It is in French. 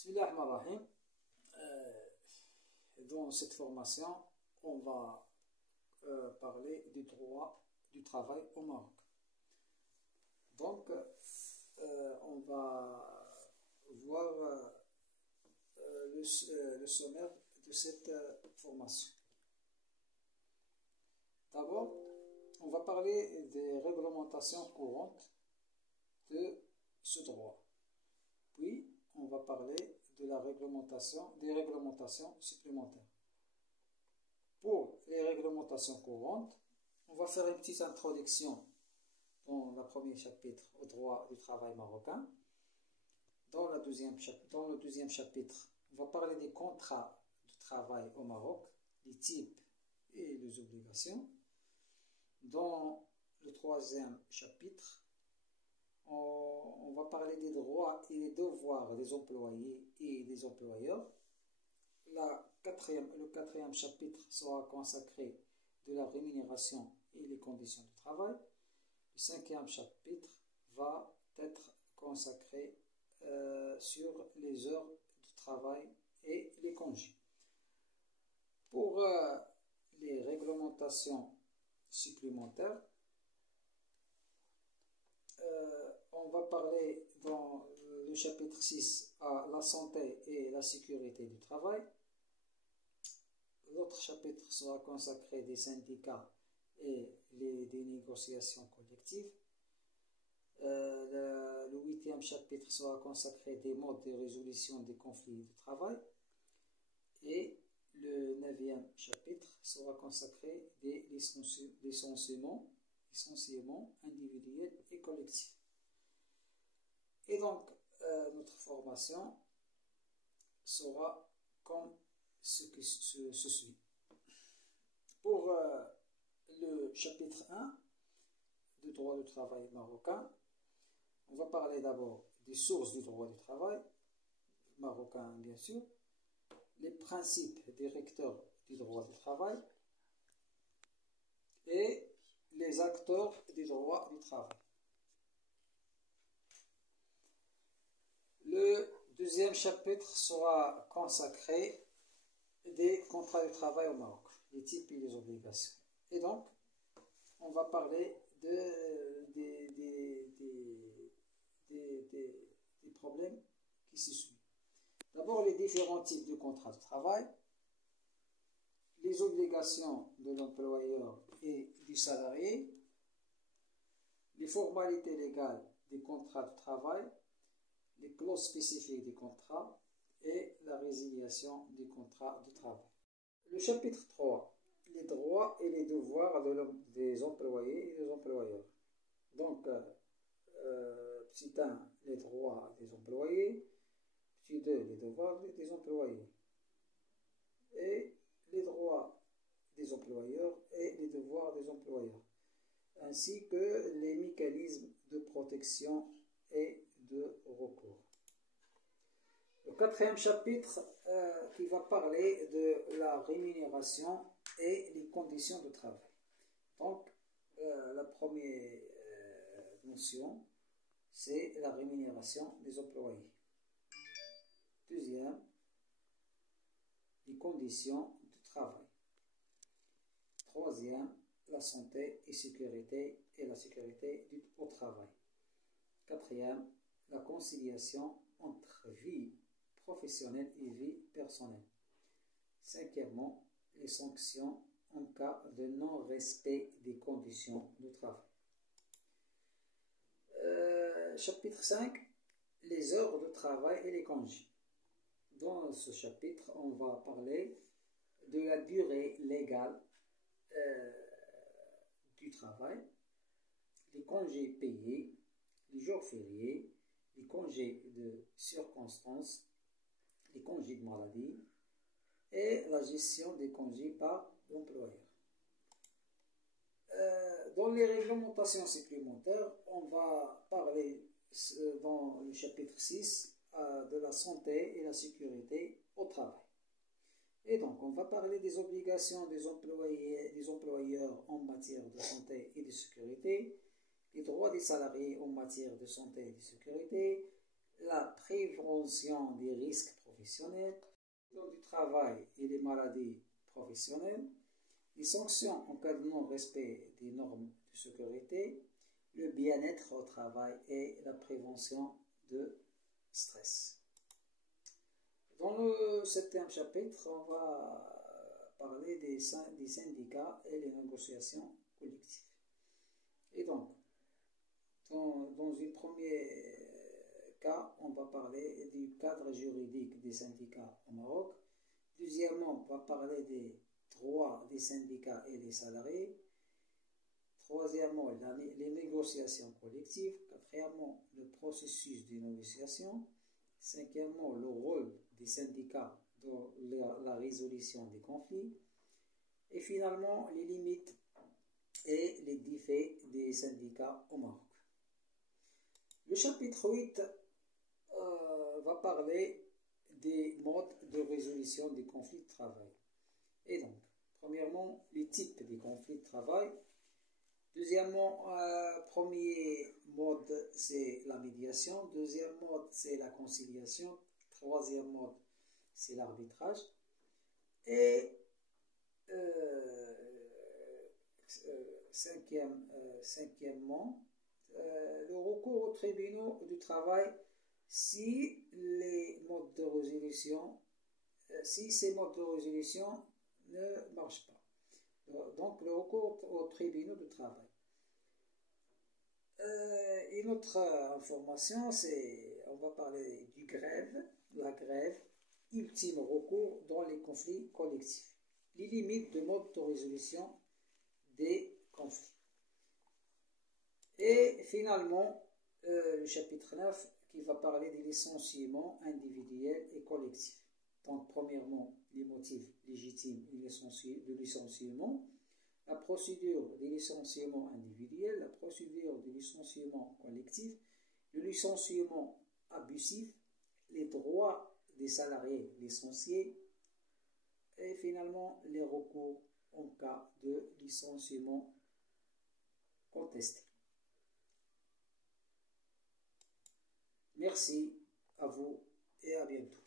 Bismillahirrahmanirrahim. Dans cette formation, on va parler du droit du travail au Maroc. Donc, on va voir le sommaire de cette formation. D'abord, on va parler des réglementations courantes de ce droit. Puis, on va parler de des réglementations supplémentaires. Pour les réglementations courantes, on va faire une petite introduction dans le premier chapitre au droit du travail marocain. Dans le deuxième chapitre, on va parler des contrats de travail au Maroc, les types et les obligations. Dans le troisième chapitre, on va parler des droits et des devoirs des employés et des employeurs. Le quatrième chapitre sera consacré de la rémunération et les conditions de travail. Le cinquième chapitre va être consacré sur les heures de travail et les congés. Pour les réglementations supplémentaires, on va parler dans le chapitre 6 à la santé et la sécurité du travail. L'autre chapitre sera consacré des syndicats et des négociations collectives. Le huitième chapitre sera consacré des modes de résolution des conflits de travail. Et le neuvième chapitre sera consacré des licenciements individuels et collectifs. Et donc, notre formation sera comme ce suit. Pour le chapitre 1 du droit du travail marocain, on va parler d'abord des sources du droit du travail marocain, bien sûr, les principes directeurs du droit du travail et les acteurs du droit du travail. Le deuxième chapitre sera consacré des contrats de travail au Maroc, les types et les obligations. Et donc, on va parler des problèmes qui se suivent. D'abord, les différents types de contrats de travail, les obligations de l'employeur et du salarié, les formalités légales des contrats de travail, les clauses spécifiques des contrats et la résiliation des contrats de travail. Le chapitre 3, les droits et les devoirs des employés et des employeurs. Donc, petit 1, les droits des employés, petit 2, les devoirs des employés. Et les droits des employeurs et les devoirs des employeurs, ainsi que les mécanismes de protection et de recours. Le quatrième chapitre qui va parler de la rémunération et les conditions de travail. Donc, la première notion, c'est la rémunération des employés. Deuxième, les conditions de travail. Troisième, la santé et la sécurité au travail. Quatrième, la conciliation entre vie professionnelle et vie personnelle. Cinquièmement, les sanctions en cas de non-respect des conditions de travail. Chapitre 5, les heures de travail et les congés. Dans ce chapitre, on va parler de la durée légale du travail, les congés payés, les jours fériés, les congés de circonstances, les congés de maladie et la gestion des congés par l'employeur. Dans les réglementations supplémentaires, on va parler dans le chapitre 6 de la santé et la sécurité au travail. Et donc, on va parler des obligations des employeurs en matière de santé et de sécurité, les droits des salariés en matière de santé et de sécurité, la prévention des risques professionnels, du travail et des maladies professionnelles, les sanctions en cas de non-respect des normes de sécurité, le bien-être au travail et la prévention de stress. Dans le 7e chapitre, on va parler des syndicats et les négociations collectives. Et donc, dans un premier cas, on va parler du cadre juridique des syndicats au Maroc. Deuxièmement, on va parler des droits des syndicats et des salariés. Troisièmement, les négociations collectives. Quatrièmement, le processus de négociation. Cinquièmement, le rôle des syndicats dans la résolution des conflits. Et finalement, les limites et les défis des syndicats au Maroc. Le chapitre 8 va parler des modes de résolution des conflits de travail. Et donc, premièrement, les types des conflits de travail. Deuxièmement, premier mode, c'est la médiation. Deuxième mode, c'est la conciliation. Troisième mode, c'est l'arbitrage. Et cinquièmement, le recours aux tribunaux du travail si ces modes de résolution ne marchent pas. Donc, le recours aux tribunaux du travail. Une autre information, on va parler du grève, la grève, ultime recours dans les conflits collectifs. Les limites de mode de résolution des conflits. Et finalement, le chapitre 9 qui va parler des licenciements individuels et collectifs. Donc, premièrement, les motifs légitimes de licenciement, la procédure de licenciement individuel, la procédure de licenciement collectif, le licenciement abusif, les droits des salariés licenciés et finalement les recours en cas de licenciement contesté. Merci à vous et à bientôt.